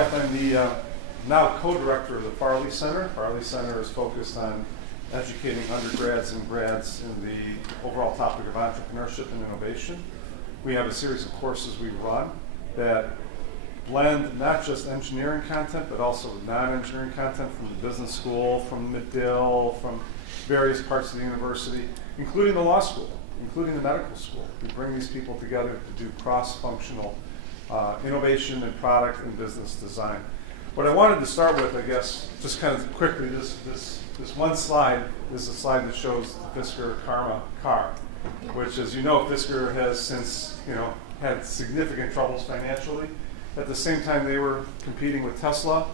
Werwath. I'm the now co-director of the Farley Center. Farley Center is focused on educating undergrads and grads in the overall topic of entrepreneurship and innovation. We have a series of courses we run that blend not just engineering content, but also non-engineering content from the business school, from Medill, from various parts of the university, including the law school, including the medical school. We bring these people together to do cross-functional innovation and product and business design. What I wanted to start with, I guess, just kind of quickly, this one slide is a slide that shows the Fisker Karma car, which, as you know, Fisker has since had significant troubles financially. At the same time, they were competing with Tesla.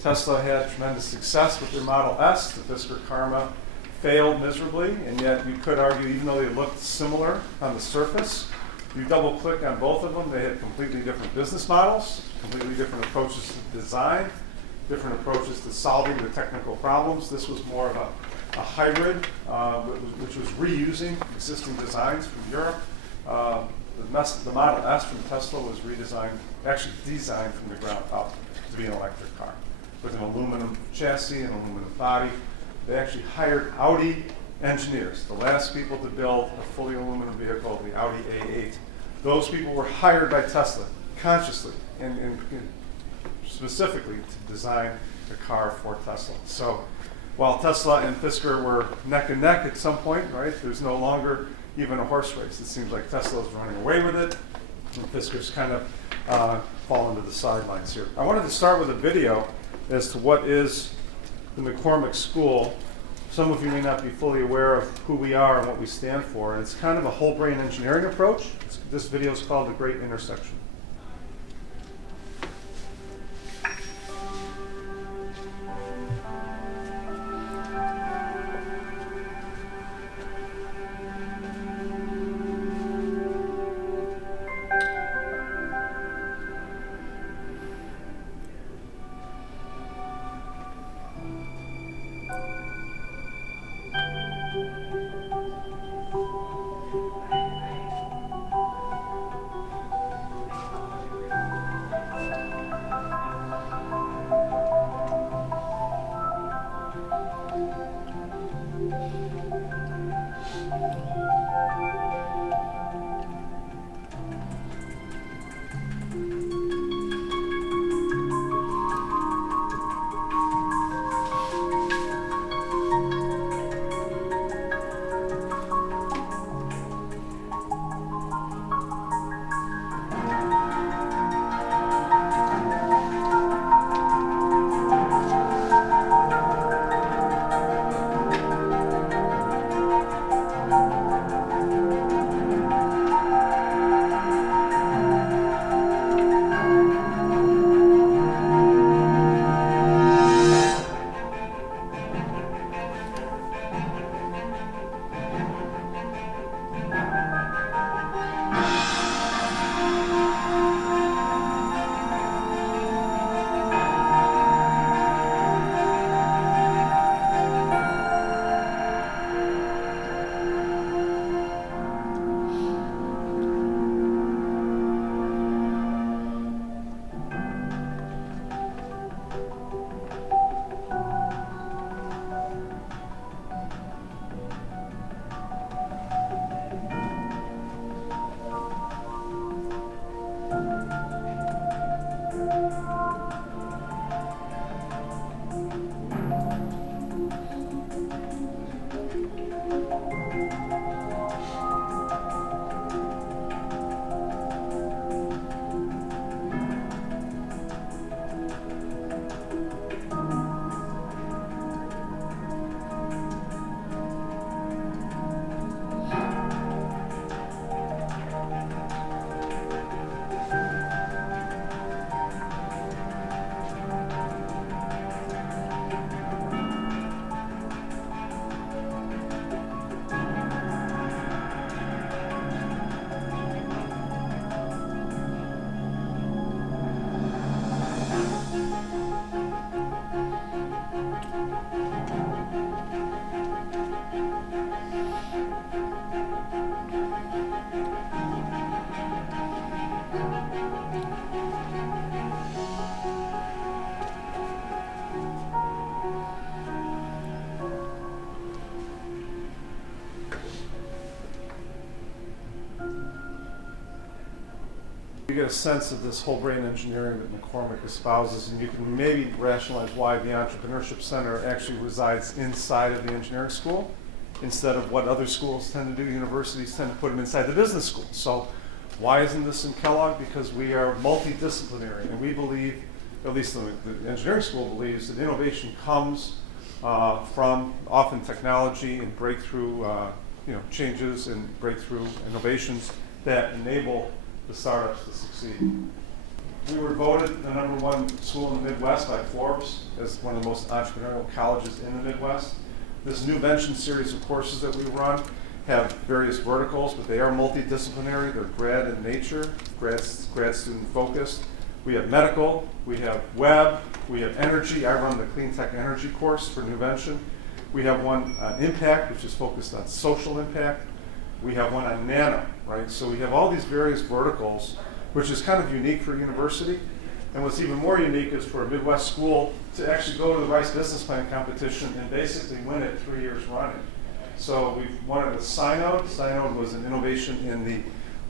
Tesla had tremendous success with their Model S. The Fisker Karma failed miserably, and yet you could argue, even though they looked similar on the surface, you double click on both of them, they had completely different business models, completely different approaches to design, different approaches to solving the technical problems. This was more of a hybrid, which was reusing existing designs from Europe. The Model S from Tesla was redesigned, actually designed from the ground up to be an electric car with an aluminum chassis and aluminum body. They actually hired Audi engineers, the last people to build a fully aluminum vehicle, the Audi A8. Those people were hired by Tesla consciously and specifically to design a car for Tesla. So while Tesla and Fisker were neck and neck at some point, right, there's no longer even a horse race. It seems like Tesla's running away with it, and Fisker's kind of fallen to the sidelines here. I wanted to start with a video as to what is the McCormick School. Some of you may not be fully aware of who we are and what we stand for, and it's kind of a whole brain engineering approach. This video is called The Great Intersection. You get a sense of this whole brain engineering that McCormick espouses, and you can maybe rationalize why the Entrepreneurship Center actually resides inside of the engineering school instead of what other schools tend to do. Universities tend to put them inside the business school. So why isn't this in Kellogg? Because we are multidisciplinary, and we believe, at least the engineering school believes, that innovation comes from often technology and breakthrough changes and breakthrough innovations that enable the startups to succeed. We were voted the #1 school in the Midwest by Forbes as one of the most entrepreneurial colleges in the Midwest. This new Vention series of courses that we run have various verticals, but they are multidisciplinary. They're grad in nature, grad student focused. We have medical, we have web, we have energy. I run the Clean Tech Energy course for New Vention. We have one on impact, which is focused on social impact. We have one on nano, right? So we have all these various verticals, which is kind of unique for a university. And what's even more unique is for a Midwest school to actually go to the Rice Business Plan competition and basically win it 3 years running. So we've won it with Synode. Synode was an innovation in the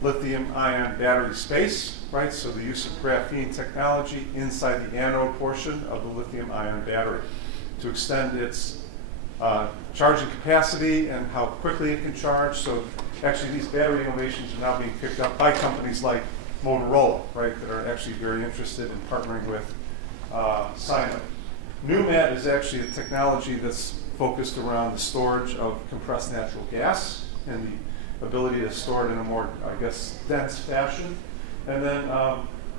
lithium-ion battery space, right? So the use of graphene technology inside the anode portion of the lithium-ion battery to extend its charging capacity and how quickly it can charge. So actually these battery innovations are now being picked up by companies like Motorola, right, that are actually very interested in partnering with Synode. NewMat is actually a technology that's focused around the storage of compressed natural gas and the ability to store it in a more, I guess, dense fashion. And then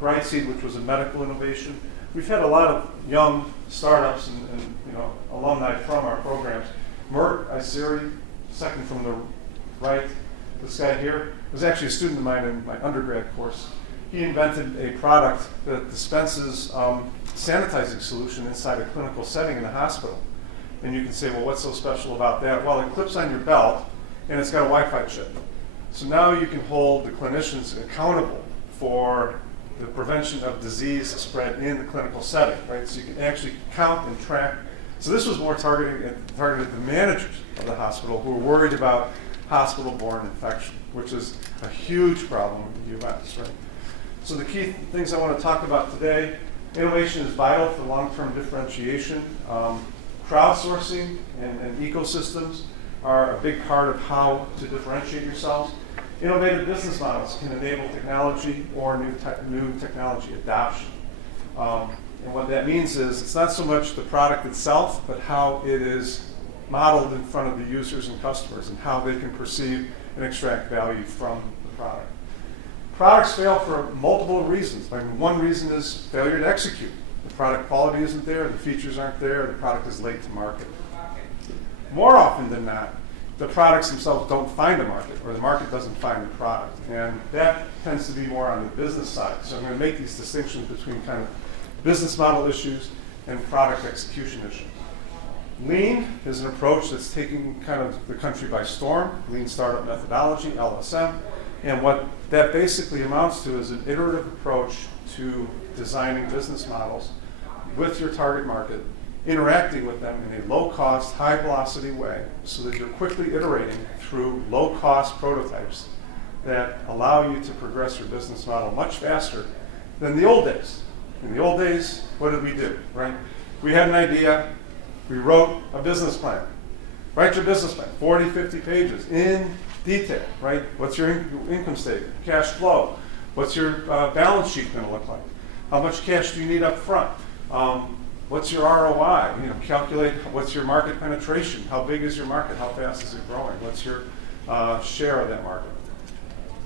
Brightseed, which was a medical innovation. We've had a lot of young startups and alumni from our programs. Mert Isiri, second from the right, this guy here, was actually a student of mine in my undergrad course. He invented a product that dispenses sanitizing solution inside a clinical setting in a hospital. And you can say, well, what's so special about that? Well, it clips on your belt, and it's got a Wi-Fi chip. So now you can hold the clinicians accountable for the prevention of disease spread in the clinical setting, right? So you can actually count and track. So this was more targeted at the managers of the hospital who were worried about hospital-borne infection, which is a huge problem in the US, right? So the key things I want to talk about today: innovation is vital for long-term differentiation. Crowdsourcing and ecosystems are a big part of how to differentiate yourselves. Innovative business models can enable technology or new technology adoption. And what that means is it's not so much the product itself, but how it is modeled in front of the users and customers and how they can perceive and extract value from the product. Products fail for multiple reasons. I mean, one reason is failure to execute. The product quality isn't there, the features aren't there, the product is late to market. More often than not, the products themselves don't find a market, or the market doesn't find the product. And that tends to be more on the business side. So I'm going to make these distinctions between kind of business model issues and product execution issues. Lean is an approach that's taking kind of the country by storm, Lean Startup Methodology, LSM. And what that basically amounts to is an iterative approach to designing business models with your target market, interacting with them in a low-cost, high-velocity way so that you're quickly iterating through low-cost prototypes that allow you to progress your business model much faster than the old days. In the old days, what did we do, right? We had an idea, we wrote a business plan. Write your business plan, 40, 50 pages in detail, right? What's your income statement, cash flow? What's your balance sheet going to look like? How much cash do you need up front? What's your ROI? Calculate what's your market penetration. How big is your market? How fast is it growing? What's your share of that market?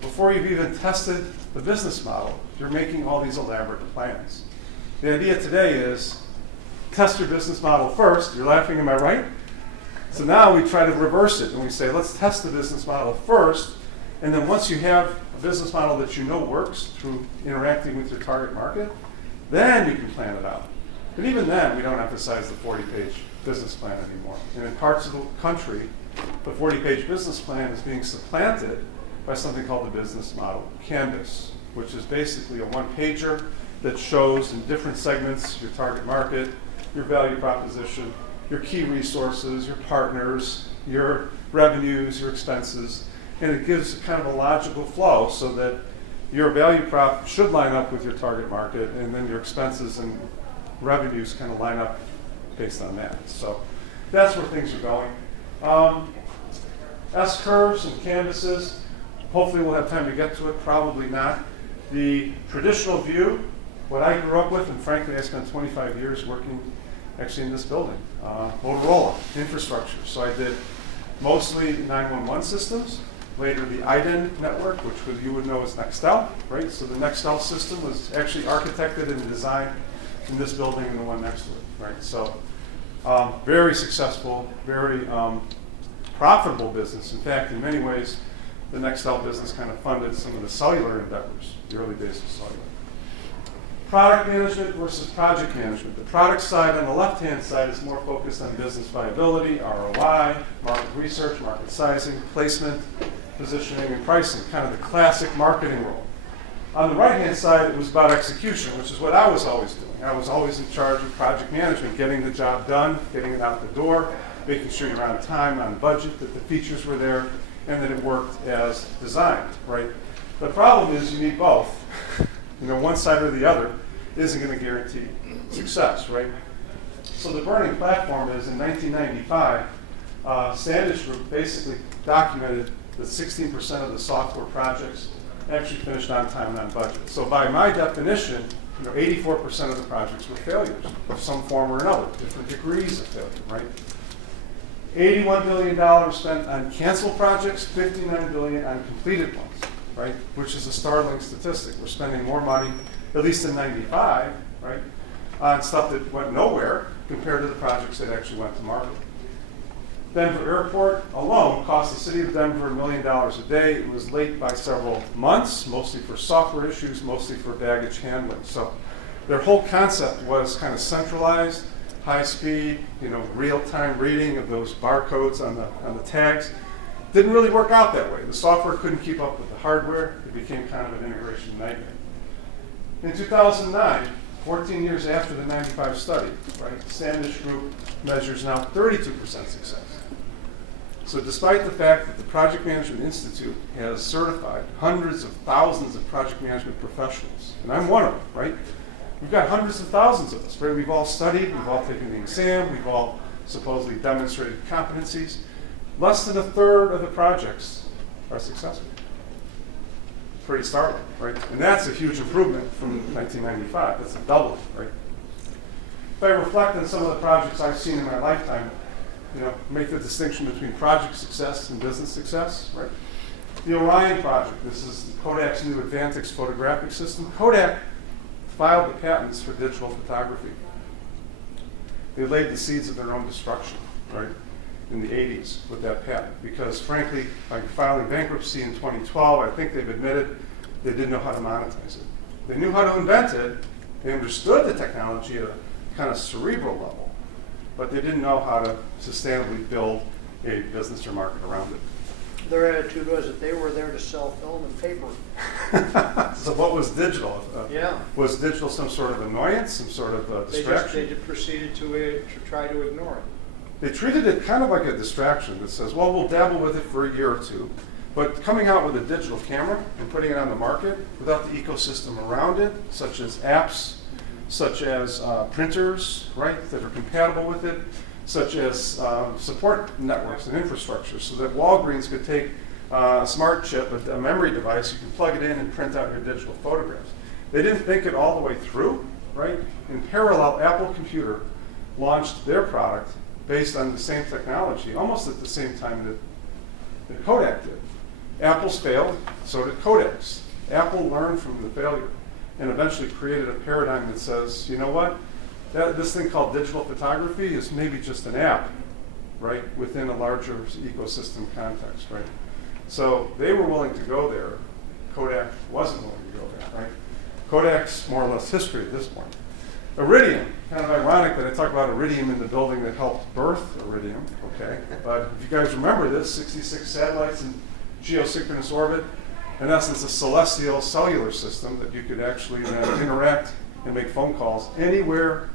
Before you've even tested the business model, you're making all these elaborate plans. The idea today is test your business model first. You're laughing, am I right? So now we try to reverse it and we say, let's test the business model first. And then once you have a business model that you know works through interacting with your target market, then you can plan it out. But even then, we don't emphasize the 40-page business plan anymore. And in parts of the country, the 40-page business plan is being supplanted by something called the business model canvas, which is basically a one-pager that shows in different segments your target market, your value proposition, your key resources, your partners, your revenues, your expenses, and it gives kind of a logical flow so that your value prop should line up with your target market, and then your expenses and revenues kind of line up based on that. So that's where things are going. S-curves and canvases, hopefully we'll have time to get to it, probably not. The traditional view, what I grew up with, and frankly I spent 25 years working actually in this building, Motorola infrastructure. So I did mostly 911 systems, later the IDEN network, which you would know as Nextel, right? So the Nextel system was actually architected and designed in this building and the one next to it, right? So very successful, very profitable business. In fact, in many ways, the Nextel business kind of funded some of the cellular endeavors, the early days of cellular. Product management versus project management. The product side on the left-hand side is more focused on business viability, ROI, market research, market sizing, placement, positioning, and pricing, kind of the classic marketing role. On the right-hand side, it was about execution, which is what I was always doing. I was always in charge of project management, getting the job done, getting it out the door, making sure you're on time, on budget, that the features were there, and that it worked as designed, right? The problem is you need both. You know, one side or the other isn't going to guarantee success, right? So the burning platform is in 1995, Standish Group basically documented that 16% of the software projects actually finished on time and on budget. So by my definition, 84% of the projects were failures of some form or another, different degrees of failure, right? $81 billion spent on canceled projects, $59 billion on completed ones, right? Which is a startling statistic. We're spending more money, at least in 95, right, on stuff that went nowhere compared to the projects that actually went to market. Denver Airport alone cost the city of Denver $1 million a day. It was late by several months, mostly for software issues, mostly for baggage handling. So their whole concept was kind of centralized, high speed, real-time reading of those barcodes on the tags. Didn't really work out that way. The software couldn't keep up with the hardware. It became kind of an integration nightmare. In 2009, 14 years after the 95 study, right, Standish Group measures now 32% success. So despite the fact that the Project Management Institute has certified hundreds of thousands of project management professionals, and I'm one of them, right? We've got hundreds of thousands of us, right? We've all studied, we've all taken the exam, we've all supposedly demonstrated competencies. Less than a third of the projects are successful. Pretty startling, right? And that's a huge improvement from 1995. That's a doubling, right? If I reflect on some of the projects I've seen in my lifetime, make the distinction between project success and business success, right? The Orion project, this is Kodak's new Advantix photographic system. Kodak filed the patents for digital photography. They laid the seeds of their own destruction, right, in the 80s with that patent, because frankly, by filing bankruptcy in 2012, I think they've admitted they didn't know how to monetize it. They knew how to invent it, they understood the technology at a kind of cerebral level, but they didn't know how to sustainably build a business or market around it. Their attitude was that they were there to sell film and paper. So what was digital? Yeah. Was digital some sort of annoyance, some sort of distraction? They proceeded to try to ignore it. They treated it kind of like a distraction that says, well, we'll dabble with it for a year or two, but coming out with a digital camera and putting it on the market without the ecosystem around it, such as apps, such as printers, right, that are compatible with it, such as support networks and infrastructure, so that Walgreens could take a smart chip, a memory device, you can plug it in and print out your digital photographs. They didn't think it all the way through, right? In parallel, Apple Computer launched their product based on the same technology, almost at the same time that Kodak did. Apple's failed, so did Kodak's. Apple learned from the failure and eventually created a paradigm that says, you know what? This thing called digital photography is maybe just an app, right, within a larger ecosystem context, right? So they were willing to go there. Kodak wasn't willing to go there, right? Kodak's more or less history at this point. Iridium, kind of ironic that I talk about Iridium in the building that helped birth Iridium, okay? But if you guys remember this, 66 satellites in geosynchronous orbit, in essence a celestial cellular system that you could actually then interact and make phone calls anywhere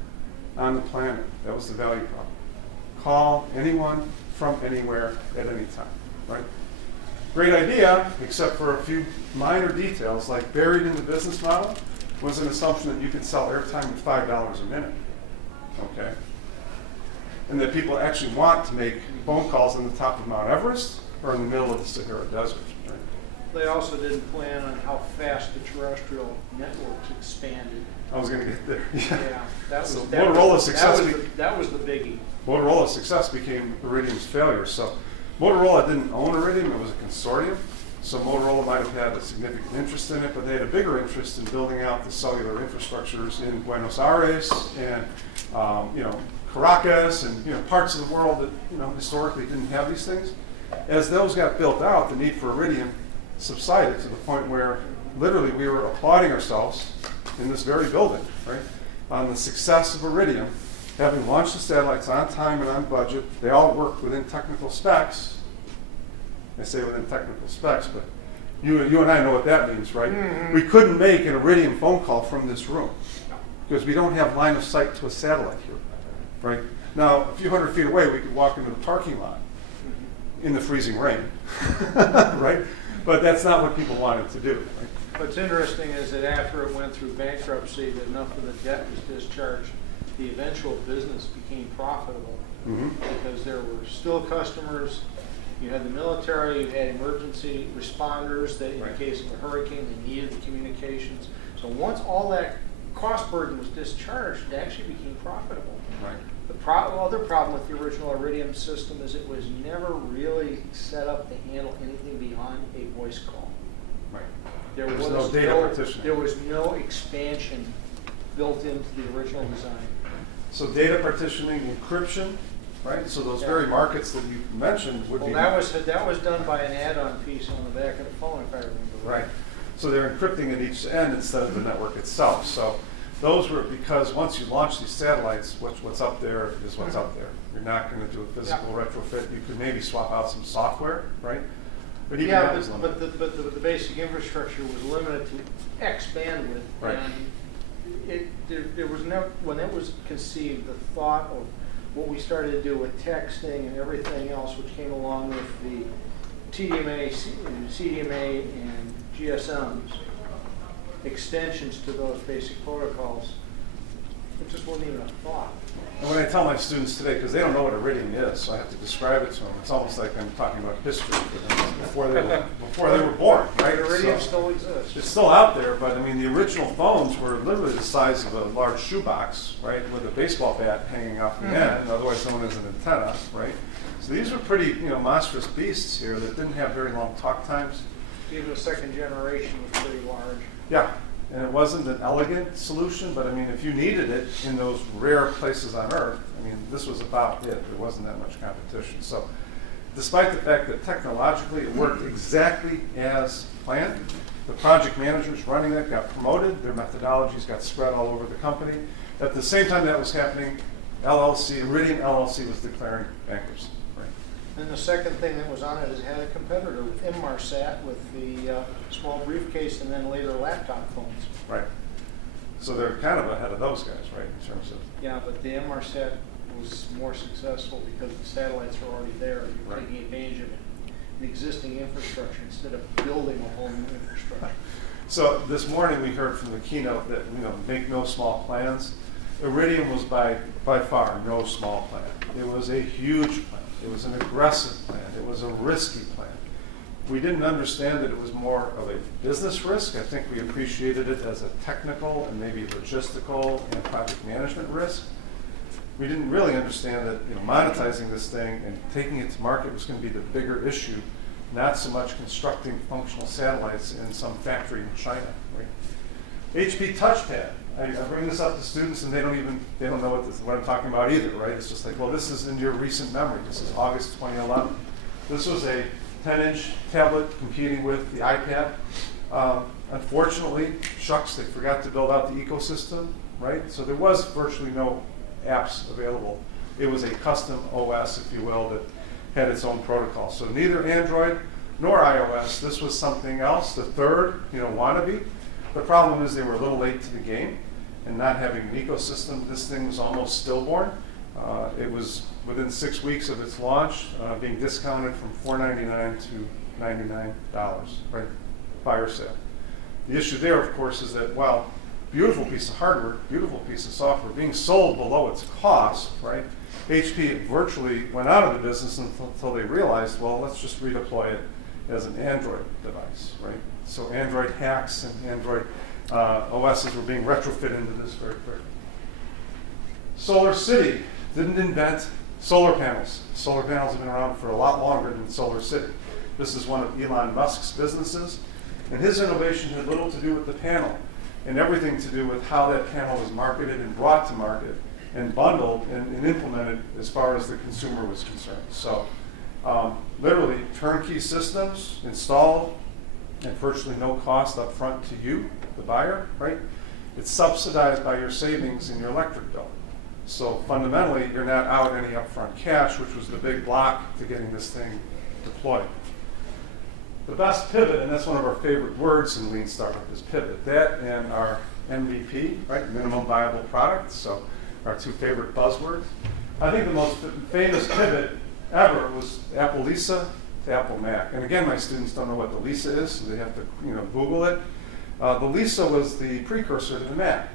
on the planet. That was the value prop. Call anyone from anywhere at any time, right? Great idea, except for a few minor details, like buried in the business model was an assumption that you could sell airtime at $5 a minute, okay? And that people actually want to make phone calls on the top of Mount Everest or in the middle of the Sahara Desert, right? They also didn't plan on how fast the terrestrial networks expanded. I was gonna get there. Yeah, that was, So that Motorola's was, success that was the biggie. Motorola's success became Iridium's failure. So Motorola didn't own Iridium, it was a consortium. So Motorola might have had a significant interest in it, but they had a bigger interest in building out the cellular infrastructures in Buenos Aires and Caracas and parts of the world that historically didn't have these things. As those got built out, the need for Iridium subsided to the point where literally we were applauding ourselves in this very building, right, on the success of Iridium, having launched the satellites on time and on budget. They all worked within technical specs. I say within technical specs, but you and I know what that means, right? Mm-hmm. We couldn't make an Iridium phone call from this room because we don't have line of sight to a satellite here, right? Now, a few hundred feet away, we could walk into the parking lot in the freezing rain, right? But that's not what people wanted to do, right? What's interesting is that after it went through bankruptcy, that enough of the debt was discharged, the eventual business became profitable because there were still customers. You had the military, you had emergency responders that in the case of a hurricane, they needed the communications. So once all that cost burden was discharged, it actually became profitable. Right. The other problem with the original Iridium system is it was never really set up to handle anything beyond a voice call. Right. There was no data partitioning. There was no expansion built into the original design. So data partitioning, encryption, right? So those very markets that you mentioned would be... Well, that was done by an add-on piece on the back of the phone, if I remember right. Right. So they're encrypting at each end instead of the network itself. So those were because once you launch these satellites, what's up there is what's up there. You're not going to do a physical retrofit. You could maybe swap out some software, right? But even that was limited. But the basic infrastructure was limited to X bandwidth. Right. And there was never, when it was conceived, the thought of what we started to do with texting and everything else, which came along with the TDMA, CDMA, and GSMs, extensions to those basic protocols, it just wasn't even a thought. And when I tell my students today, because they don't know what Iridium is, so I have to describe it to them, it's almost like I'm talking about history for them before they were born, right? Iridium still exists. It's still out there, but I mean, the original phones were literally the size of a large shoebox, right, with a baseball bat hanging off the end, otherwise known as an antenna, right? So these were pretty, monstrous beasts here that didn't have very long talk times. Even the second generation was pretty large. Yeah, and it wasn't an elegant solution, but I mean, if you needed it in those rare places on Earth, I mean, this was about it. There wasn't that much competition. So despite the fact that technologically it worked exactly as planned, the project managers running it got promoted, their methodologies got spread all over the company. At the same time that was happening, Iridium LLC was declaring bankruptcy. And the second thing that was on it is it had a competitor with Inmarsat with the small briefcase and then later laptop phones. Right. So they're kind of ahead of those guys, right, in terms of... Yeah, but the Inmarsat was more successful because the satellites are already there. You're taking advantage of the existing infrastructure instead of building a whole new infrastructure. So this morning we heard from the keynote that, make no small plans. Iridium was by far no small plan. It was a huge plan. It was an aggressive plan. It was a risky plan. We didn't understand that it was more of a business risk. I think we appreciated it as a technical and maybe logistical and project management risk. We didn't really understand that monetizing this thing and taking it to market was going to be the bigger issue, not so much constructing functional satellites in some factory in China. Right? HP touchpad. I bring this up to students and they don't know what I'm talking about either, right? It's just like, well, this is in your recent memory. This is August 2011. This was a 10-inch tablet competing with the iPad. Unfortunately, shucks, they forgot to build out the ecosystem, right? So there was virtually no apps available. It was a custom OS, if you will, that had its own protocol. So neither Android nor iOS. This was something else, the third, wannabe. The problem is they were a little late to the game, and not having an ecosystem, this thing was almost stillborn. It was within 6 weeks of its launch, being discounted from $499 to right? Fire sale. The issue there, of course, is that, well, beautiful piece of hardware, beautiful piece of software, being sold below its cost, right? HP virtually went out of the business until they realized, well, let's just redeploy it as an Android device, right? So Android hacks and Android OSs were being retrofitted into this very quickly. Solar City didn't invent solar panels. Solar panels have been around for a lot longer than Solar City. This is one of Elon Musk's businesses, and his innovation had little to do with the panel and everything to do with how that panel was marketed and brought to market and bundled and implemented as far as the consumer was concerned. So literally turnkey systems installed at virtually no cost up front to you, the buyer, right? It's subsidized by your savings in your electric bill. So fundamentally, you're not out any upfront cash, which was the big block to getting this thing deployed. The best pivot, and that's one of our favorite words in Lean Startup, is pivot. That and our MVP, right, minimum viable product, so our two favorite buzzwords. I think the most famous pivot ever was Apple Lisa to Apple Mac. And again, my students don't know what the Lisa is, so they have to Google it. The Lisa was the precursor to the Mac.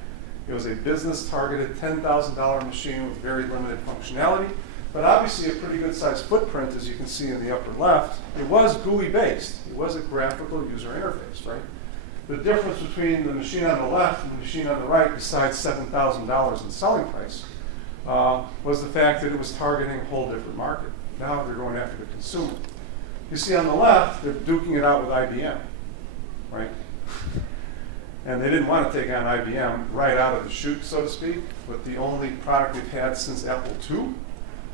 It was a business-targeted $10,000 machine with very limited functionality, but obviously a pretty good-sized footprint, as you can see in the upper left. It was GUI-based. It was a graphical user interface, right? The difference between the machine on the left and the machine on the right, besides $7,000 in selling price, was the fact that it was targeting a whole different market. Now they're going after the consumer. You see on the left, they're duking it out with IBM, right? And they didn't want to take on IBM right out of the chute, so to speak, but the only product we've had since Apple II,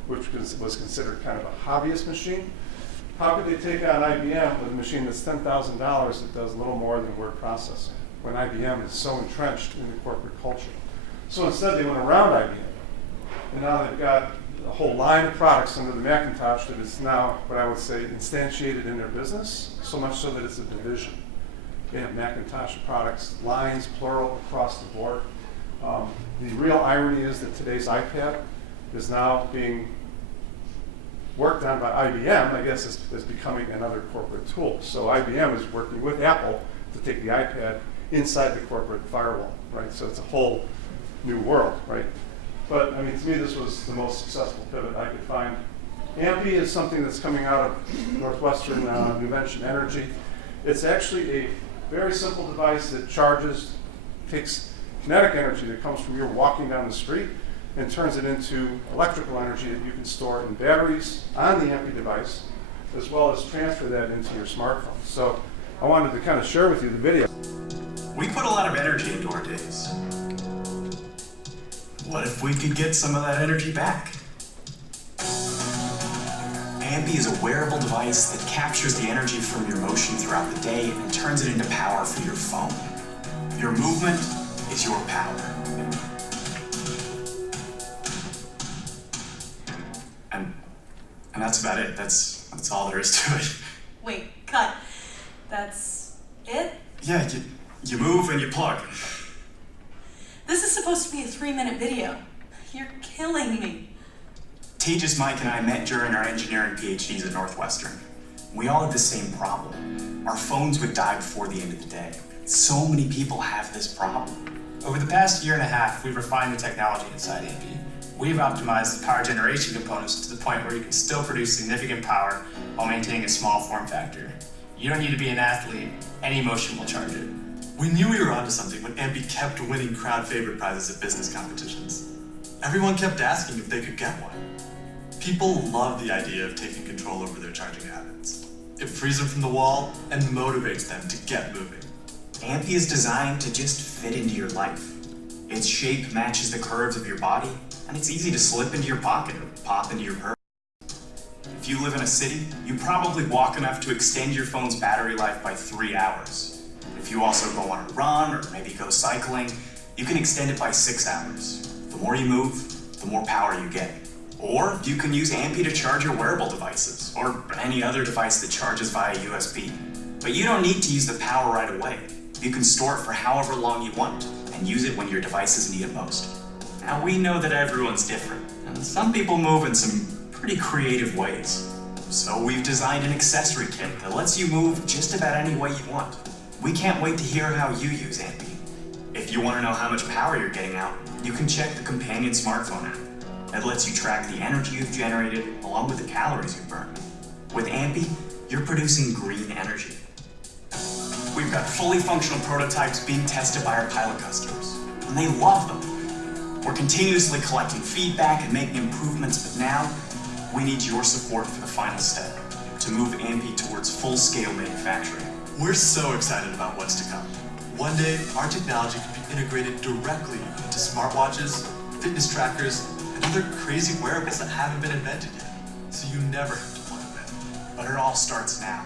which was considered kind of a hobbyist machine. How could they take on IBM with a machine that's $10,000 that does a little more than word processing, when IBM is so entrenched in the corporate culture? So instead, they went around IBM. And now they've got a whole line of products under the Macintosh that is now, what I would say, instantiated in their business, so much so that it's a division. They have Macintosh products, lines, plural, across the board. The real irony is that today's iPad is now being worked on by IBM, I guess, is becoming another corporate tool. So IBM is working with Apple to take the iPad inside the corporate firewall, right? So it's a whole new world, right? But I mean, to me, this was the most successful pivot I could find. AMPI is something that's coming out of Northwestern New Invention Energy. It's actually a very simple device that takes kinetic energy that comes from your walking down the street and turns it into electrical energy that you can store in batteries on the AMPI device, as well as transfer that into your smartphone. So I wanted to kind of share with you the video. We put a lot of energy into our days. What if we could get some of that energy back? AMPI is a wearable device that captures the energy from your motion throughout the day and turns it into power for your phone. Your movement is your power. And that's about it. That's all there is to it. Wait, cut. That's it? Yeah, you move and you plug. This is supposed to be a 3-minute video. You're killing me. Tejas, Mike, and I met during our engineering PhDs at Northwestern. We all had the same problem. Our phones would die before the end of the day. So many people have this problem. Over the past year and a half, we've refined the technology inside AMPI. We've optimized the power generation components to the point where you can still produce significant power while maintaining a small form factor. You don't need to be an athlete. Any motion will charge it. We knew we were onto something when AMPI kept winning crowd favorite prizes at business competitions. Everyone kept asking if they could get one. People love the idea of taking control over their charging habits. It frees them from the wall and motivates them to get moving. AMPI is designed to just fit into your life. Its shape matches the curves of your body, and it's easy to slip into your pocket or pop into your purse. If you live in a city, you probably walk enough to extend your phone's battery life by 3 hours. If you also go on a run or maybe go cycling, you can extend it by 6 hours. The more you move, the more power you get. Or you can use AMPI to charge your wearable devices, or any other device that charges via USB. But you don't need to use the power right away. You can store it for however long you want, and use it when your devices need it most. Now we know that everyone's different, and some people move in some pretty creative ways. So we've designed an accessory kit that lets you move just about any way you want. We can't wait to hear how you use Ampy. If you want to know how much power you're getting out, you can check the companion smartphone app. It lets you track the energy you've generated along with the calories you've burned. With Ampy, you're producing green energy. We've got fully functional prototypes being tested by our pilot customers, and they love them. We're continuously collecting feedback and making improvements, but now we need your support for the final step, to move Ampy towards full-scale manufacturing. We're so excited about what's to come. One day, our technology could be integrated directly into smartwatches, fitness trackers, and other crazy wearables that haven't been invented yet. So you never have to plug them in. But it all starts now.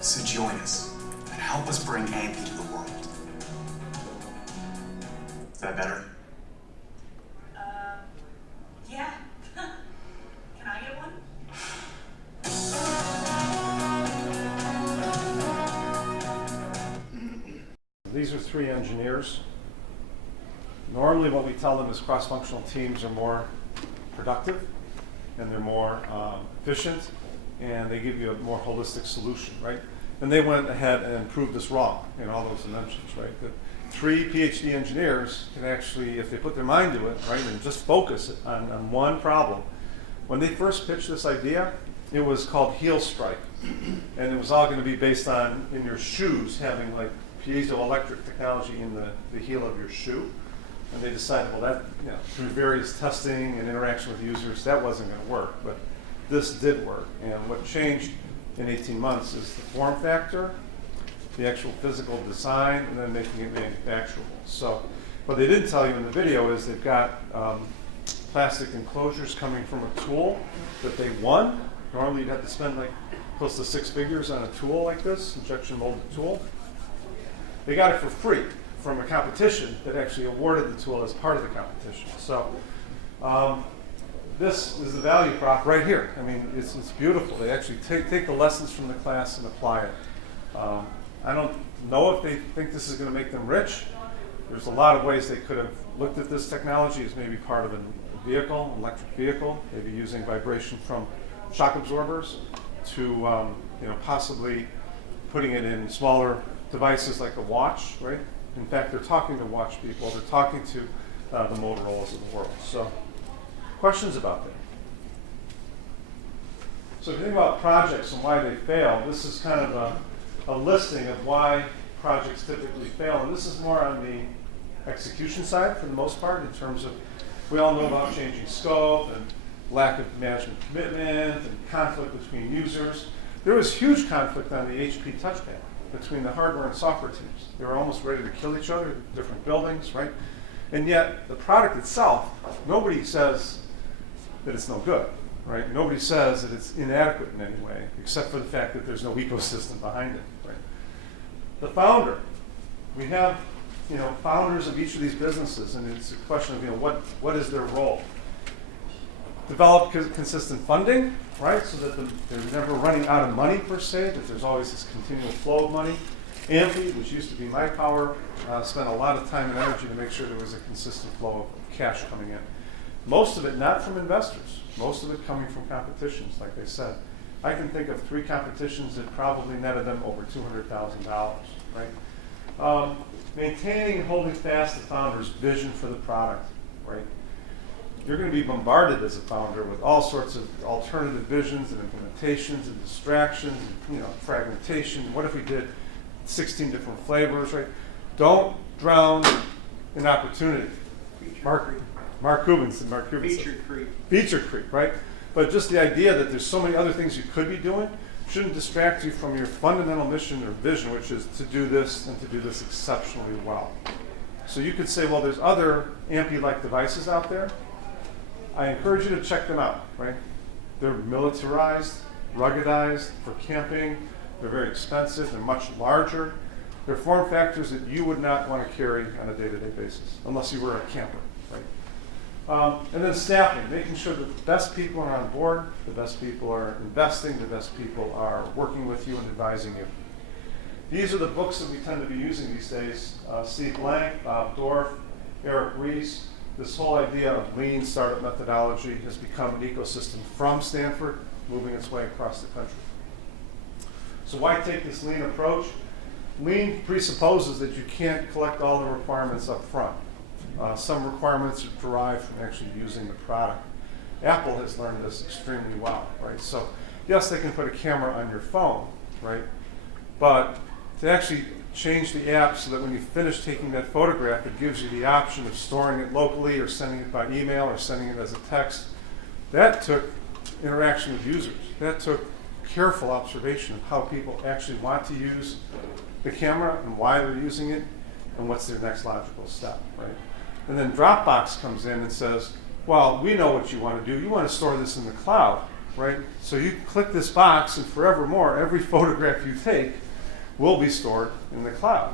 So join us and help us bring Ampy to the world. Is that better? Yeah. Can I get one? These are 3 engineers. Normally what we tell them is cross-functional teams are more productive and they're more efficient and they give you a more holistic solution, right? And they went ahead and proved this wrong in all those dimensions, right? That 3 PhD engineers can actually, if they put their mind to it, right, and just focus on one problem. When they first pitched this idea, it was called heel strike. And it was all going to be based on, in your shoes, having like piezoelectric technology in the heel of your shoe. And they decided, well, that, you know, through various testing and interaction with users, that wasn't going to work. But this did work. And what changed in 18 months is the form factor, the actual physical design, and then making it manufacturable. So what they didn't tell you in the video is they've got plastic enclosures coming from a tool that they won. Normally you'd have to spend like close to 6 figures on a tool like this, injection molded tool. They got it for free from a competition that actually awarded the tool as part of the competition. So this is the value prop right here. I mean, it's beautiful. They actually take the lessons from the class and apply it. I don't know if they think this is going to make them rich. There's a lot of ways they could have looked at this technology as maybe part of a vehicle, an electric vehicle, maybe using vibration from shock absorbers to possibly putting it in smaller devices like a watch, right? In fact, they're talking to watch people. They're talking to the Motorola's of the world. So, questions about that? So if you think about projects and why they fail, this is kind of a listing of why projects typically fail. And this is more on the execution side for the most part in terms of, we all know about changing scope and lack of management commitment and conflict between users. There was huge conflict on the HP touchpad between the hardware and software teams. They were almost ready to kill each other in different buildings, right? And yet, the product itself, nobody says that it's no good, right? Nobody says that it's inadequate in any way, except for the fact that there's no ecosystem behind it, right? The founder, we have, founders of each of these businesses, and it's a question of, what is their role? Develop consistent funding, right? So that they're never running out of money per se, that there's always this continual flow of money. Ampy, which used to be my power, spent a lot of time and energy to make sure there was a consistent flow of cash coming in. Most of it not from investors, most of it coming from competitions, like I said. I can think of 3 competitions that probably netted them over $200,000, right? Maintaining and holding fast the founder's vision for the product, right? You're going to be bombarded as a founder with all sorts of alternative visions and implementations and distractions and fragmentation. What if we did 16 different flavors, right? Don't drown in opportunity. Mark Cuban said. Feature creep. Feature creep, right? But just the idea that there's so many other things you could be doing shouldn't distract you from your fundamental mission or vision, which is to do this and to do this exceptionally well. So you could say, well, there's other Ampy-like devices out there. I encourage you to check them out, right? They're militarized, ruggedized for camping. They're very expensive. They're much larger. They're form factors that you would not want to carry on a day-to-day basis, unless you were a camper, right? And then staffing, making sure that the best people are on board, the best people are investing, the best people are working with you and advising you. These are the books that we tend to be using these days. Steve Blank, Bob Dorff, Eric Ries. This whole idea of lean startup methodology has become an ecosystem from Stanford moving its way across the country. So why take this lean approach? Lean presupposes that you can't collect all the requirements up front. Some requirements are derived from actually using the product. Apple has learned this extremely well, right? So yes, they can put a camera on your phone, right? But to actually change the app so that when you finish taking that photograph, it gives you the option of storing it locally or sending it by email or sending it as a text, that took interaction with users. That took careful observation of how people actually want to use the camera and why they're using it and what's their next logical step, right? And then Dropbox comes in and says, well, we know what you want to do. You want to store this in the cloud, right? So you click this box and forevermore, every photograph you take will be stored in the cloud,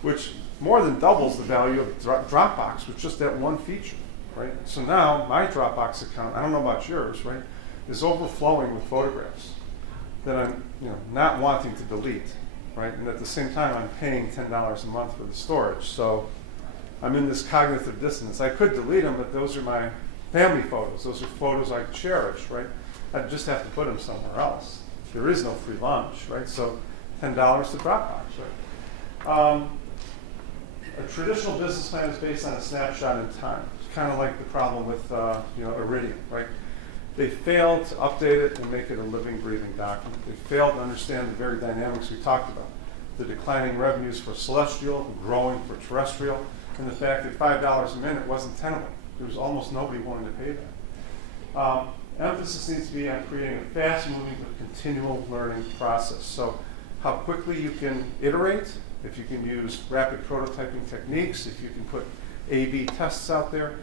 which more than doubles the value of Dropbox with just that one feature, right? So now my Dropbox account, I don't know about yours, right, is overflowing with photographs that I'm not wanting to delete, right? And at the same time, I'm paying $10 a month for the storage. So I'm in this cognitive dissonance. I could delete them, but those are my family photos. Those are photos I cherish, right? I just have to put them somewhere else. There is no free lunch, right? So $10 to Dropbox, right? A traditional business plan is based on a snapshot in time. It's kind of like the problem with Iridium, right? They failed to update it and make it a living, breathing document. They failed to understand the very dynamics we talked about. The declining revenues for celestial, and growing for terrestrial, and the fact that $5 a minute wasn't tenable. There was almost nobody willing to pay that. Emphasis needs to be on creating a fast-moving but continual learning process. So how quickly you can iterate, if you can use rapid prototyping techniques, if you can put A/B tests out there.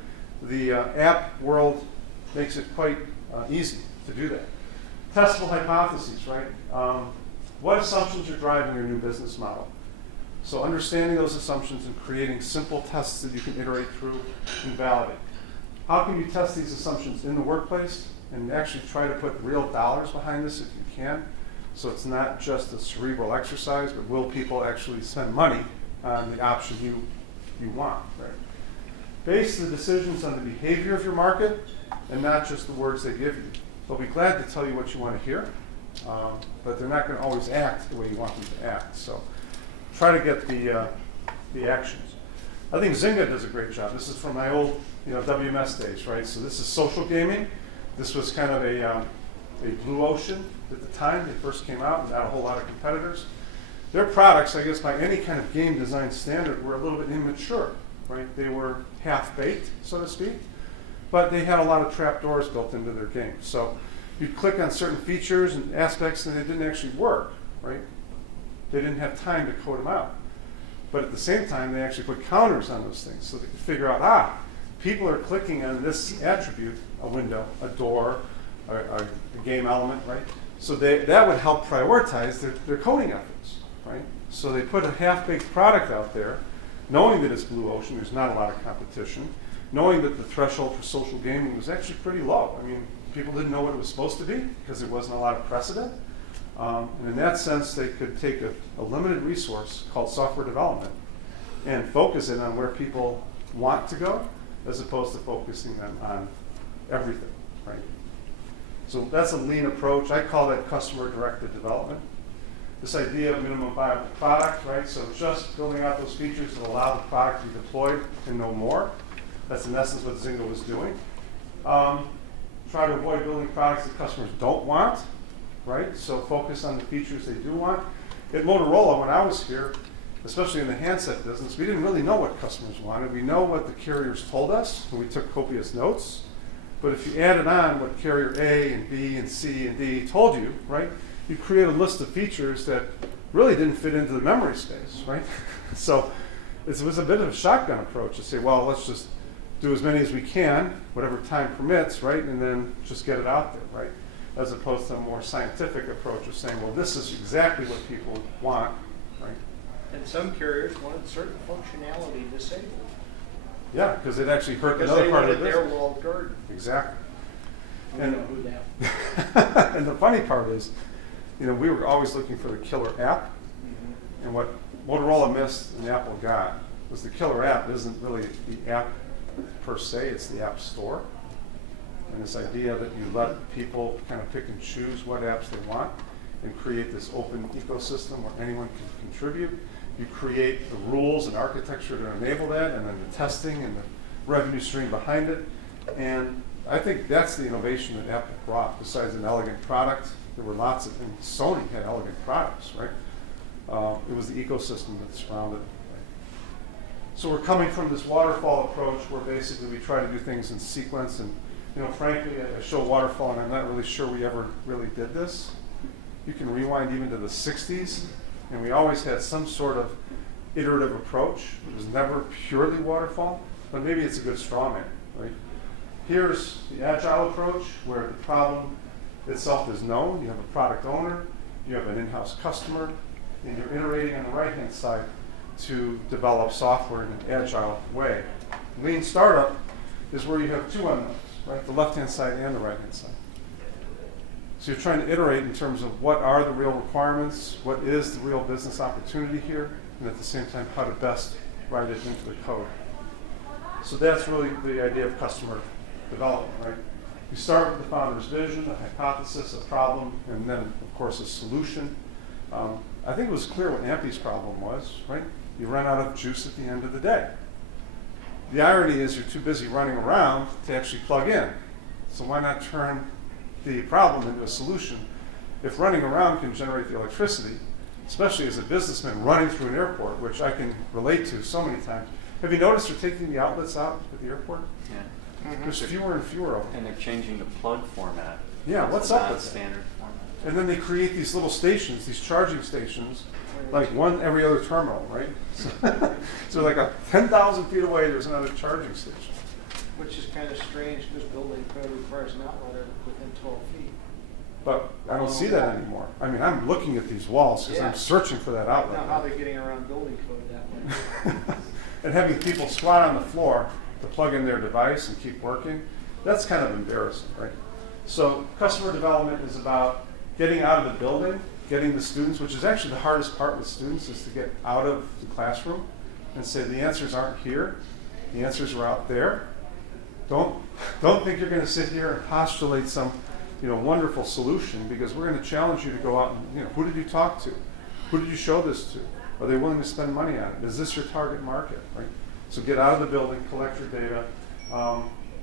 The app world makes it quite easy to do that. Testable hypotheses, right? What assumptions are driving your new business model? So understanding those assumptions and creating simple tests that you can iterate through and validate. How can you test these assumptions in the workplace and actually try to put real dollars behind this if you can? So it's not just a cerebral exercise, but will people actually spend money on the option you want, right? Base the decisions on the behavior of your market and not just the words they give you. They'll be glad to tell you what you want to hear, but they're not going to always act the way you want them to act. So try to get the actions. I think Zynga does a great job. This is from my old WMS days, right? So this is social gaming. This was kind of a blue ocean at the time they first came out, and not a whole lot of competitors. Their products, I guess by any kind of game design standard, were a little bit immature, right? They were half-baked, so to speak, but they had a lot of trapdoors built into their game. So you'd click on certain features and aspects and they didn't actually work, right? They didn't have time to code them out. But at the same time, they actually put counters on those things so they could figure out, people are clicking on this attribute, a window, a door, a game element, right? So that would help prioritize their coding efforts, right? So they put a half-baked product out there, knowing that it's blue ocean, there's not a lot of competition, knowing that the threshold for social gaming was actually pretty low. I mean, people didn't know what it was supposed to be because there wasn't a lot of precedent. And in that sense, they could take a limited resource called software development and focus it on where people want to go as opposed to focusing them on everything, right? So that's a lean approach. I call that customer-directed development. This idea of minimum viable product, right? So just building out those features that allow the product to be deployed and no more. That's in essence what Zynga was doing. Try to avoid building products that customers don't want, right? So focus on the features they do want. At Motorola, when I was here, especially in the handset business, we didn't really know what customers wanted. We know what the carriers told us, and we took copious notes. But if you added on what carrier A and B and C and D told you, right, you create a list of features that really didn't fit into the memory space, right? So it was a bit of a shotgun approach to say, well, let's just do as many as we can, whatever time permits, right, and then just get it out there, right? As opposed to a more scientific approach of saying, well, this is exactly what people want, right? And some carriers wanted certain functionality disabled. Yeah, because it actually hurt Because another they part of wanted the their business. walled garden. Exactly. We And- know who that. And the funny part is, we were always looking for the killer app, and what Motorola missed and Apple got was the killer app isn't really the app per se, it's the app store. And this idea that you let people kind of pick and choose what apps they want and create this open ecosystem where anyone can contribute. You create the rules and architecture to enable that, and then the testing and the revenue stream behind it. And I think that's the innovation that Apple brought. Besides an elegant product, there were lots of, and Sony had elegant products, right? It was the ecosystem that surrounded it. So we're coming from this waterfall approach where basically we try to do things in sequence. And frankly, I show waterfall, and I'm not really sure we ever really did this. You can rewind even to the 60s, and we always had some sort of iterative approach. It was never purely waterfall, but maybe it's a good straw man, right? Here's the agile approach, where the problem itself is known. You have a product owner, you have an in-house customer, and you're iterating on the right-hand side to develop software in an agile way. Lean startup is where you have two unknowns, right? The left-hand side and the right-hand side. So you're trying to iterate in terms of what are the real requirements, what is the real business opportunity here, and at the same time, how to best write it into the code. So that's really the idea of customer development, right? You start with the founder's vision, a hypothesis, a problem, and then, of course, a solution. I think it was clear what Ampy's problem was, right? You run out of juice at the end of the day. The irony is you're too busy running around to actually plug in. So why not turn the problem into a solution? If running around can generate the electricity, especially as a businessman running through an airport, which I can relate to so many times. Have you noticed they're taking the outlets out at the airport? Yeah. There's fewer and fewer of them. And they're changing the plug format. Yeah, It's what's the up with that? non-standard format. And then they create these little stations, these charging stations, like one every other terminal, right? So like 10,000 feet away, there's another charging station. Which is kind of strange because building code requires an outlet within 12 feet. But I don't see that anymore. I mean, I'm looking at these walls because Yeah. I'm searching for that I don't know how outlet. they're getting around building code that way. And having people squat on the floor to plug in their device and keep working, that's kind of embarrassing, right? So customer development is about getting out of the building, getting the students, which is actually the hardest part with students, is to get out of the classroom and say the answers aren't here, the answers are out there. Don't think you're going to sit here and postulate some wonderful solution, because we're going to challenge you to go out and, who did you talk to? Who did you show this to? Are they willing to spend money on it? Is this your target market, right? So get out of the building, collect your data.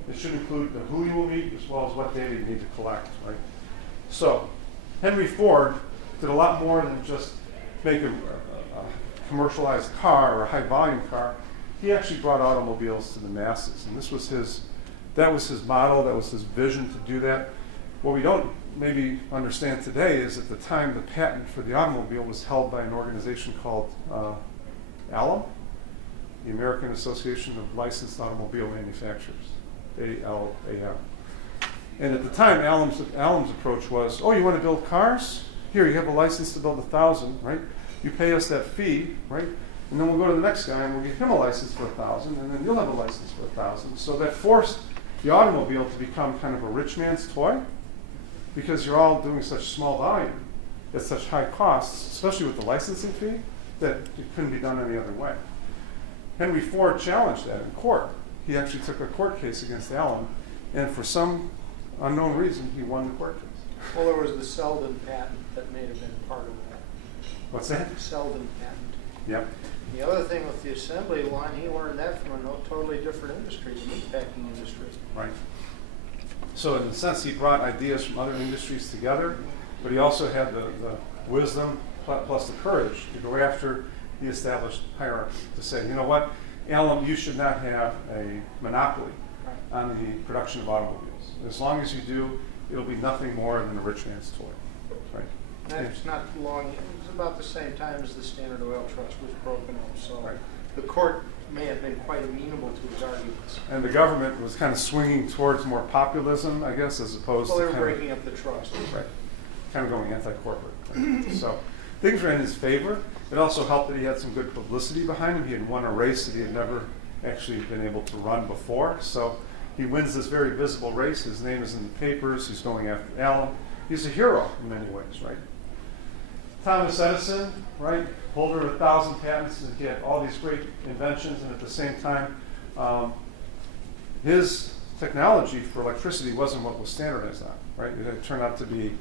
It should include the who you will meet as well as what data you need to collect, right? So Henry Ford did a lot more than just make a commercialized car or a high volume car. He actually brought automobiles to the masses, and that was his model, that was his vision to do that. What we don't maybe understand today is at the time the patent for the automobile was held by an organization called ALAM, the American Association of Licensed Automobile Manufacturers, ALAM. And at the time, Alam's approach was, oh, you want to build cars? Here, you have a license to build 1,000, right? You pay us that fee, right? And then we'll go to the next guy and we'll give him a license for 1,000, and then you'll have a license for 1,000. So that forced the automobile to become kind of a rich man's toy, because you're all doing such small volume at such high costs, especially with the licensing fee, that it couldn't be done any other way. Henry Ford challenged that in court. He actually took a court case against Allen, and for some unknown reason, he won the court case. Well, there was the Selden patent that may have been part of that. What's that? Selden patent. Yep. The other thing with the assembly line, he learned that from a totally different industry, the meatpacking industry. Right. So in a sense, he brought ideas from other industries together, but he also had the wisdom plus the courage to go after the established hierarchy, to say, you know what, Allen, you should not have a monopoly on the production of automobiles. As long as you do, it'll be nothing more than a rich man's toy. Right? That's not long, it was about the same time as the Standard Oil Trust was broken up, so Right. the court may have been quite amenable to his arguments. And the government was kind of swinging towards more populism, I guess, as opposed Well, they to were kind breaking up the trust. right, kind of going anti-corporate. Right? So things were in his favor. It also helped that he had some good publicity behind him. He had won a race that he had never actually been able to run before. So he wins this very visible race. His name is in the papers. He's going after Allen. He's a hero in many ways, right? Thomas Edison, right, holder of 1,000 patents, and he had all these great inventions, and at the same time, his technology for electricity wasn't what was standardized on, right? It turned out to be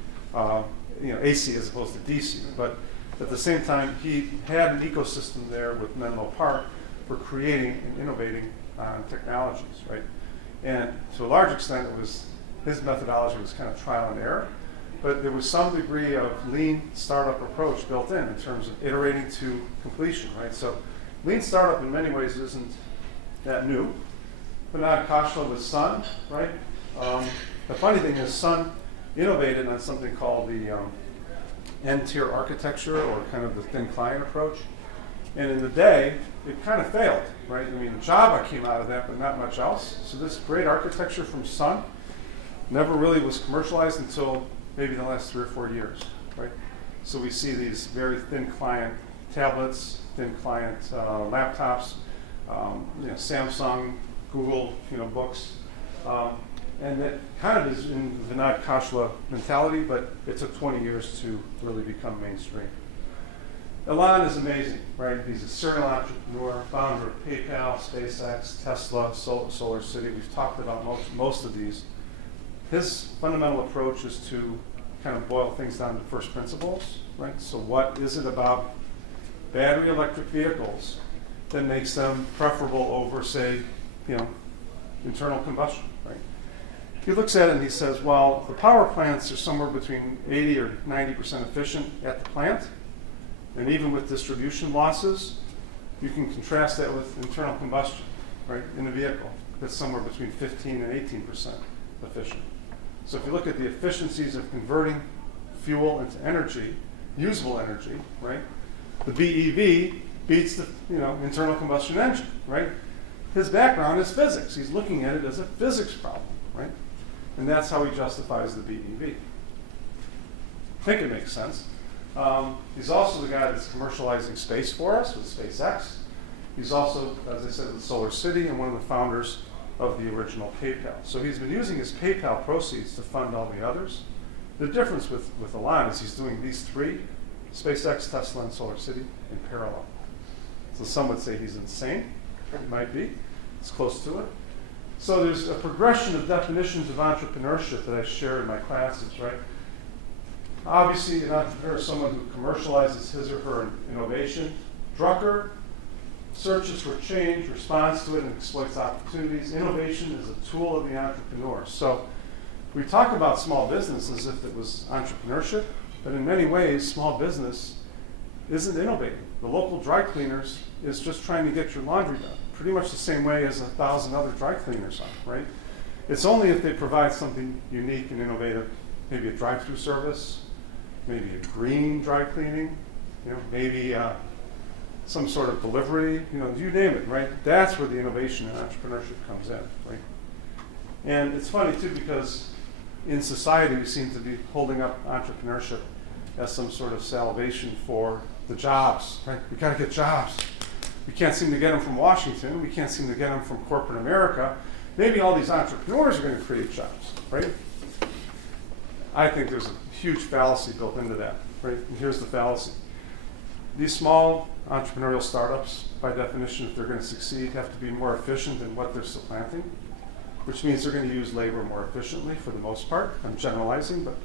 AC as opposed to DC. But at the same time, he had an ecosystem there with Menlo Park for creating and innovating on technologies, right? And to a large extent, his methodology was kind of trial and error, but there was some degree of lean startup approach built in terms of iterating to completion, right? So lean startup in many ways isn't that new. Bernard Koshla with Sun, right? The funny thing is Sun innovated on something called the N-tier architecture, or kind of the thin client approach. And in the day, it kind of failed, right? I mean, Java came out of that, but not much else. So this great architecture from Sun never really was commercialized until maybe the last 3 or 4 years, right? So we see these very thin client tablets, thin client laptops, Samsung, Google, books. And that kind of is in the Vinod Khosla mentality, but it took 20 years to really become mainstream. Elon is amazing, right? He's a serial entrepreneur, founder of PayPal, SpaceX, Tesla, Solar City. We've talked about most of these. His fundamental approach is to kind of boil things down to first principles, right? So what is it about battery electric vehicles that makes them preferable over, say, internal combustion, right? He looks at it and he says, well, the power plants are somewhere between 80 or 90% efficient at the plant. And even with distribution losses, you can contrast that with internal combustion, right, in the vehicle. That's somewhere between 15 and 18% efficient. So if you look at the efficiencies of converting fuel into energy, usable energy, right, the BEV beats the internal combustion engine, right? His background is physics. He's looking at it as a physics problem, right? And that's how he justifies the BEV. I think it makes sense. He's also the guy that's commercializing space for us with SpaceX. He's also, as I said, with Solar City and one of the founders of the original PayPal. So he's been using his PayPal proceeds to fund all the others. The difference with Elon is he's doing these three, SpaceX, Tesla, and Solar City, in parallel. So some would say he's insane. He might be. It's close to it. So there's a progression of definitions of entrepreneurship that I share in my classes, right? Obviously, an entrepreneur is someone who commercializes his or her innovation. Drucker searches for change, responds to it, and exploits opportunities. Innovation is a tool of the entrepreneur. So we talk about small business as if it was entrepreneurship, but in many ways, small business isn't innovating. The local dry cleaners is just trying to get your laundry done, pretty much the same way as 1,000 other dry cleaners are, right? It's only if they provide something unique and innovative, maybe a drive-through service, maybe a green dry cleaning, maybe some sort of delivery, you name it, right? That's where the innovation and entrepreneurship comes in, right? And it's funny too, because in society we seem to be holding up entrepreneurship as some sort of salvation for the jobs, right? We gotta get jobs. We can't seem to get them from Washington. We can't seem to get them from corporate America. Maybe all these entrepreneurs are gonna create jobs, right? I think there's a huge fallacy built into that, right? And here's the fallacy. These small entrepreneurial startups, by definition, if they're going to succeed, have to be more efficient than what they're supplanting, which means they're going to use labor more efficiently for the most part. I'm generalizing, but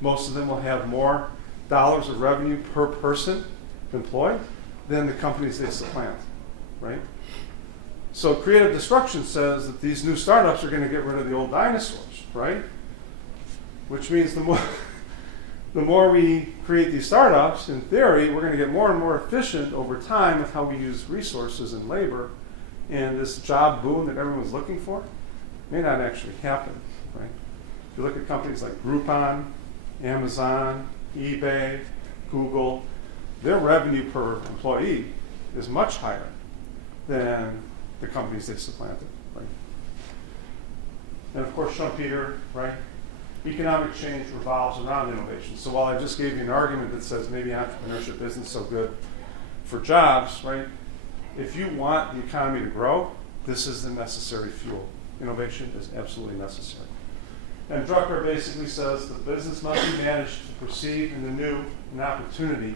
most of them will have more dollars of revenue per person employed than the companies they supplant, right? So creative destruction says that these new startups are going to get rid of the old dinosaurs, right? Which means the more we create these startups, in theory, we're going to get more and more efficient over time with how we use resources and labor. And this job boom that everyone's looking for may not actually happen, right? If you look at companies like Groupon, Amazon, eBay, Google, their revenue per employee is much higher than the companies they supplanted, right? And of course, Schumpeter, right? Economic change revolves around innovation. So while I just gave you an argument that says maybe entrepreneurship isn't so good for jobs, right? If you want the economy to grow, this is the necessary fuel. Innovation is absolutely necessary. And Drucker basically says the business must be managed to perceive in the new an opportunity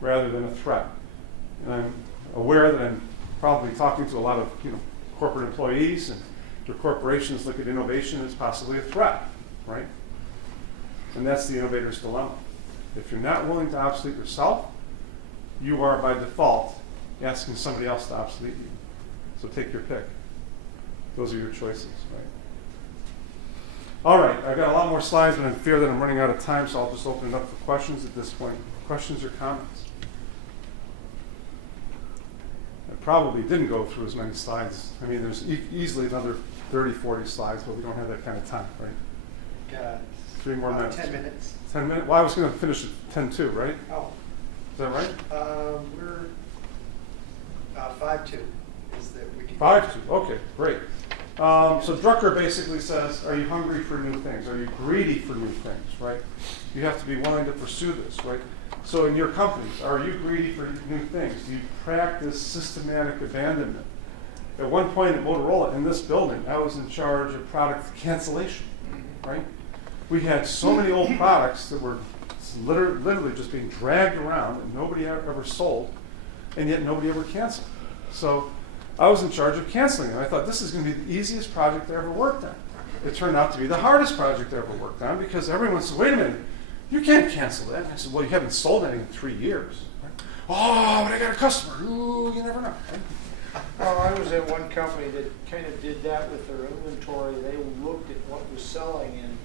rather than a threat. And I'm aware that I'm probably talking to a lot of corporate employees, and Your corporations look at innovation as possibly a threat, right? And that's the innovator's dilemma. If you're not willing to obsolete yourself, you are by default asking somebody else to obsolete you. So take your pick. Those are your choices, right? All right, I've got a lot more slides, but I fear that I'm running out of time, so I'll just open it up for questions at this point. Questions or comments? I probably didn't go through as many slides. I mean, there's easily another 30, 40 slides, but we don't have that kind of time, right? Got 3 more minutes. 10 minutes. 10 minutes? Well, I was going to finish at 10:02, right? Oh, Is that right? we're 5-2 is that we can. 5-2, okay, great. So Drucker basically says, are you hungry for new things? Are you greedy for new things, right? You have to be willing to pursue this, right? So in your companies, are you greedy for new things? Do you practice systematic abandonment? At one point at Motorola, in this building, I was in charge of product cancellation, right? We had so many old products that were literally just being dragged around and nobody ever sold, and yet nobody ever canceled. So I was in charge of canceling them. I thought this is going to be the easiest project I ever worked on. It turned out to be the hardest project I ever worked on because everyone said, wait a minute, you can't cancel that. And I said, well, you haven't sold any in 3 years. Right? Oh, but I got a customer. Ooh, you never know. Right? Well, I was at one company that kind of did that with their inventory. They looked at what was selling and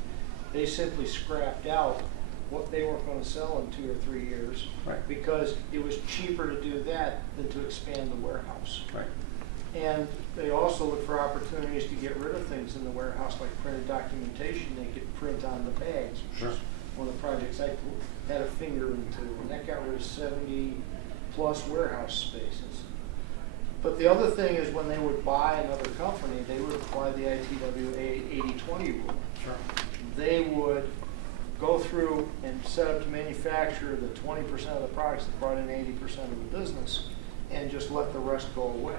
they simply scrapped out what they weren't going to sell in 2 or 3 years, Right. because it was cheaper to do that than to expand the warehouse. Right. And they also look for opportunities to get rid of things in the warehouse, like printed documentation they could print on the bags, which Sure. is one of the projects I had a finger into, and that got rid of 70 plus warehouse spaces. But the other thing is when they would buy another company, they would apply the ITW 80-20 rule. Sure. They would go through and set up to manufacture the 20% of the products that brought in 80% of the business and just let the rest go away.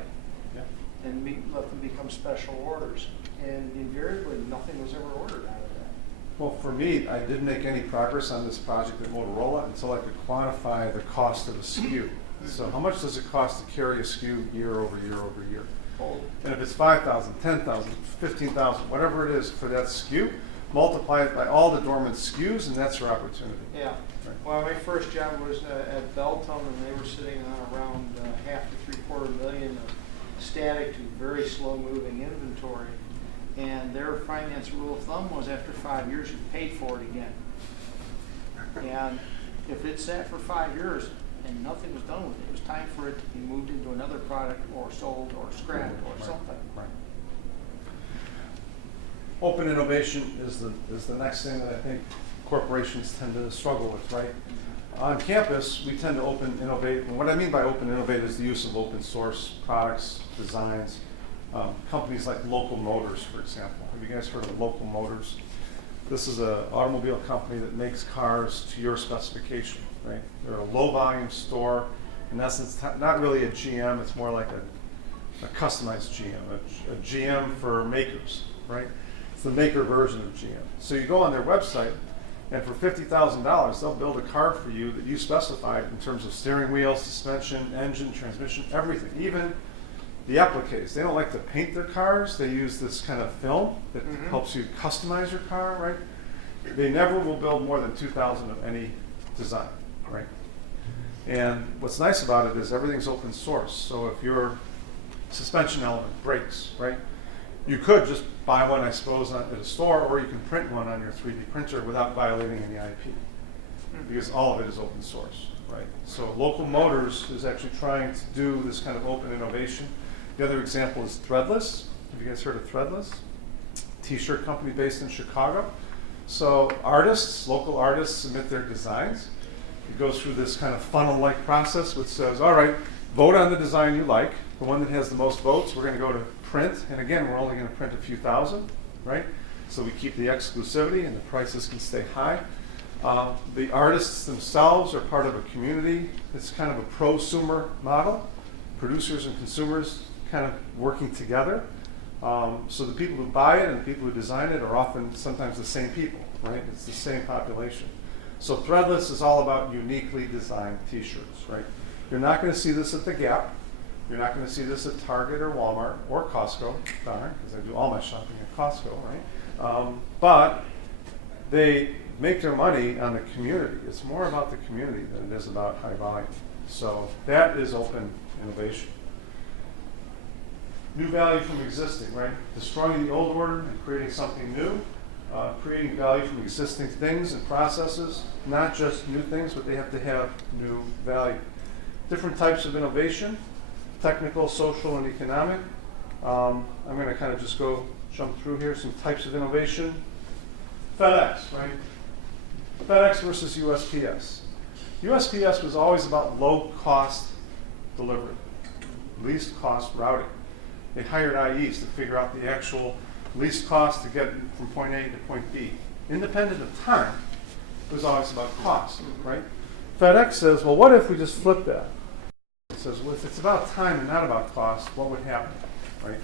Yeah. And let them become special orders. And invariably, nothing was ever ordered out of that. Well, for me, I didn't make any progress on this project at Motorola until I could quantify the cost of a SKU. So how much does it cost to carry a SKU year over year over year? And if it's 5,000, 10,000, 15,000, whatever it is for that SKU, multiply it by all the dormant SKUs, and that's your opportunity. Yeah. Right. Well, my first job was at Belton, and they were sitting on around half to 3/4 million of static to very slow-moving inventory. And their finance rule of thumb was after 5 years, you paid for it again. And if it sat for 5 years and nothing was done with it, it was time for it to be moved into another product or sold or scrapped or Right. something. Right. Open innovation is the next thing that I think corporations tend to struggle with, right? On campus, we tend to innovate, and what I mean by open innovate is the use of open source products, designs. Companies like Local Motors, for example. Have you guys heard of Local Motors? This is an automobile company that makes cars to your specification, right? They're a low volume store. In essence, not really a GM, it's more like a customized GM, a GM for makers, right? It's the maker version of GM. So you go on their website, and for $50,000, they'll build a car for you that you specified in terms of steering wheel, suspension, engine, transmission, everything. Even the appliques. They don't like to paint their cars. They use this kind of film that helps you customize your car, right? They never will build more than 2,000 of any design, right? And what's nice about it is everything's open source. So if your suspension element breaks, right, you could just buy one, I suppose, at a store, or you can print one on your 3D printer without violating any IP, because all of it is open source, right? So Local Motors is actually trying to do this kind of open innovation. The other example is Threadless. Have you guys heard of Threadless? T-shirt company based in Chicago. So artists, local artists, submit their designs. It goes through this kind of funnel-like process which says, all right, vote on the design you like. The one that has the most votes, we're going to go to print. And again, we're only going to print a few thousand, right? So we keep the exclusivity and the prices can stay high. The artists themselves are part of a community. It's kind of a prosumer model. Producers and consumers kind of working together. So the people who buy it and the people who design it are often sometimes the same people, right? It's the same population. So Threadless is all about uniquely designed t-shirts, right? You're not going to see this at the Gap. You're not going to see this at Target or Walmart or Costco, darn, because I do all my shopping at Costco, right? But they make their money on the community. It's more about the community than it is about high volume. So that is open innovation. New value from existing, right? Destroying the old order and creating something new. Creating value from existing things and processes, not just new things, but they have to have new value. Different types of innovation, technical, social, and economic. I'm going to kind of just jump through here, some types of innovation. FedEx, right? FedEx versus USPS. USPS was always about low-cost delivery, least cost routing. They hired IEs to figure out the actual least cost to get from point A to point B. Independent of time, it was always about cost, right? FedEx says, well, what if we just flip that? It says, well, if it's about time and not about cost, what would happen, right?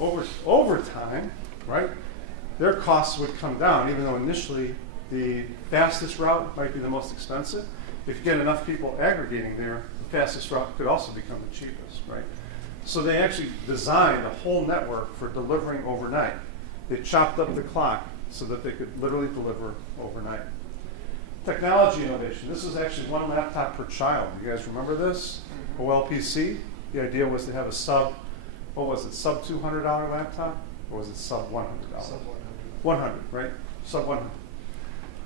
Over time, right, their costs would come down, even though initially the fastest route might be the most expensive. If you get enough people aggregating there, the fastest route could also become the cheapest, right? So they actually designed a whole network for delivering overnight. They chopped up the clock so that they could literally deliver overnight. Technology innovation. This was actually one laptop per child. You guys remember this? OLPC. The idea was to have a sub $200 laptop? Or was it sub $100? Sub 100. 100, right? Sub 100.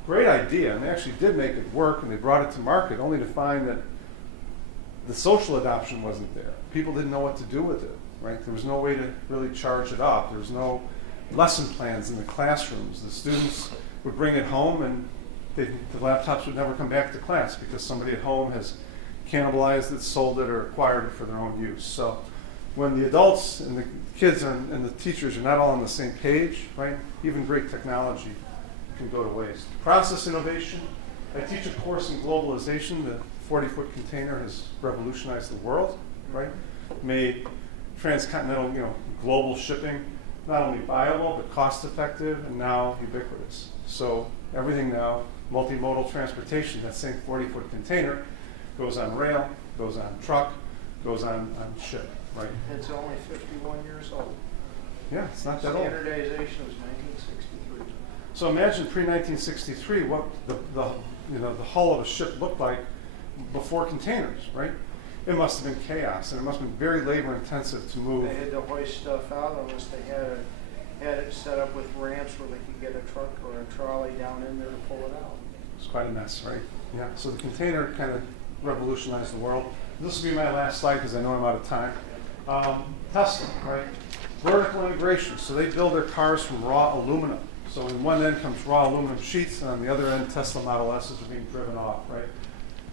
Great idea, and they actually did make it work, and they brought it to market only to find that the social adoption wasn't there. People didn't know what to do with it, right? There was no way to really charge it up. There was no lesson plans in the classrooms. The students would bring it home, and the laptops would never come back to class because somebody at home has cannibalized it, sold it, or acquired it for their own use. So when the adults and the kids and the teachers are not all on the same page, right, even great technology can go to waste. Process innovation. I teach a course in globalization. The 40-foot container has revolutionized the world, right? Made transcontinental, global shipping not only viable but cost-effective and now ubiquitous. So everything now, multimodal transportation, that same 40-foot container goes on rail, goes on truck, goes on ship, right? It's only 51 years old. Yeah, it's not that old. Standardization was 1963. So imagine pre-1963 what the hull of a ship looked like before containers, right? It must have been chaos, and it must have been very labor intensive to move. They had to hoist stuff out unless they had it set up with ramps where they could get a truck or a trolley down in there to pull it out. It's quite a mess, right? Yeah, so the container kind of revolutionized the world. This will be my last slide because I know I'm out of time. Tesla, right? Vertical integration. So they build their cars from raw aluminum. So in one end comes raw aluminum sheets, and on the other end, Tesla Model S's are being driven off, right?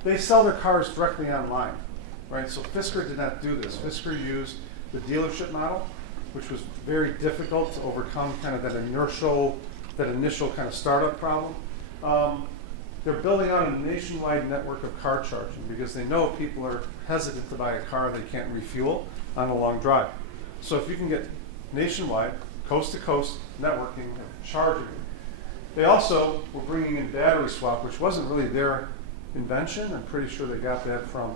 They sell their cars directly online, right? So Fisker did not do this. Fisker used the dealership model, which was very difficult to overcome kind of that initial kind of startup problem. They're building out a nationwide network of car charging because they know people are hesitant to buy a car they can't refuel on a long drive. So if you can get nationwide, coast-to-coast networking and charging. They also were bringing in battery swap, which wasn't really their invention. I'm pretty sure they got that from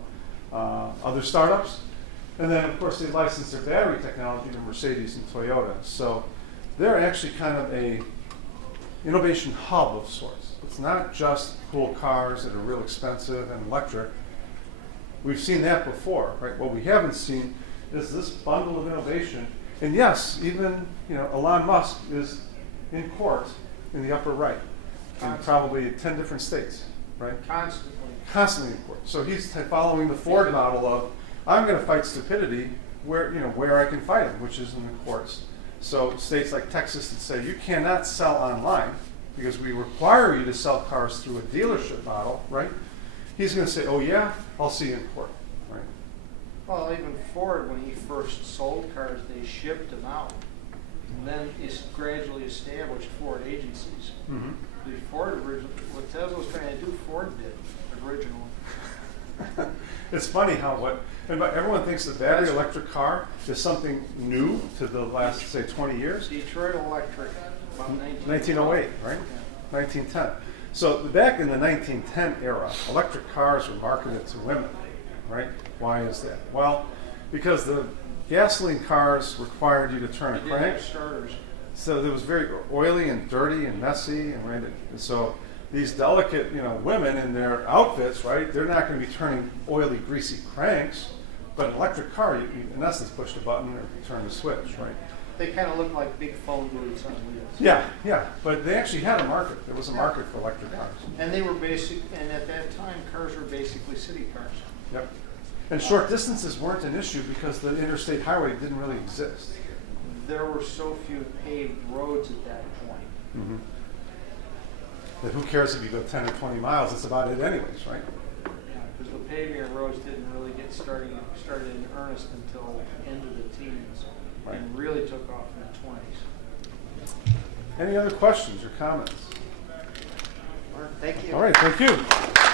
other startups. And then, of course, they licensed their battery technology to Mercedes and Toyota. So they're actually kind of a innovation hub of sorts. It's not just cool cars that are real expensive and electric. We've seen that before, right? What we haven't seen is this bundle of innovation. And yes, even Elon Musk is in court in the upper right in probably 10 different states, right? Constantly in court. So he's following the Ford model of, I'm going to fight stupidity where I can fight him, which is in the courts. So states like Texas that say you cannot sell online because we require you to sell cars through a dealership model, right? He's going to say, oh yeah, I'll see you in court, right? Well, even Ford, when he first sold cars, they shipped them out. And then it's gradually established Ford agencies. Mm-hmm. What Tesla was trying to do, Ford did originally. It's funny how everyone thinks the battery electric car is something new to the last, say, 20 years. Detroit Electric, about 1908, right? 1910. So back in the 1910 era, electric cars were marketed to women, right? Why is that? Well, because the gasoline cars required you to turn a You didn't crank. have starters. So it was very oily and dirty and messy, and right. And so these delicate, women in their outfits, right? They're not going to be turning oily, greasy cranks. But an electric car, you in essence push the button or turn the switch, right? They kind of look like big phone booths on wheels. Yeah. But they actually had a market. There was a market for electric cars. And they were and at that time, cars were basically city cars. Yep. And short distances weren't an issue because the interstate highway didn't really exist. There were so few paved roads at that point. Mm-hmm. But who cares if you go 10 or 20 miles? That's about it anyways, right? Because the paving of roads didn't really get started in earnest until end of the teens, Right. and really took off in the 20s. Any other questions or comments? Thank you. All right, thank you.